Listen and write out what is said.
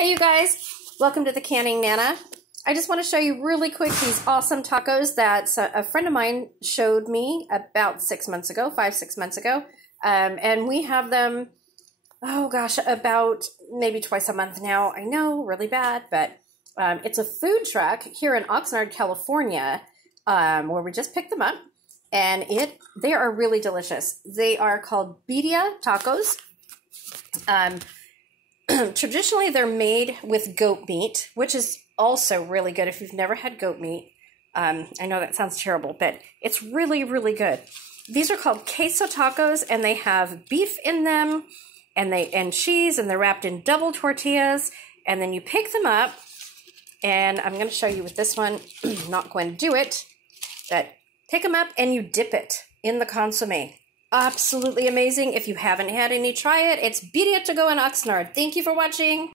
Hey you guys, welcome to the Canning Nana. I just want to show you really quick these awesome tacos that a friend of mine showed me about 6 months ago, 5-6 months ago. And we have them, oh gosh, about maybe twice a month now. I know, really bad, but it's a food truck here in Oxnard, California, where we just picked them up. And they are really delicious. They are called Birria tacos. Traditionally, they're made with goat meat, which is also really good if you've never had goat meat. I know that sounds terrible, but it's really, really good. These are called Quesotacos, and they have beef in them, and cheese, and they're wrapped in double tortillas. And then you pick them up, and I'm going to show you with this one. I'm not going to do it, but pick them up and you dip it in the consomme. Absolutely amazing. If you haven't had any, try it. It's Birria to go in Oxnard. Thank you for watching.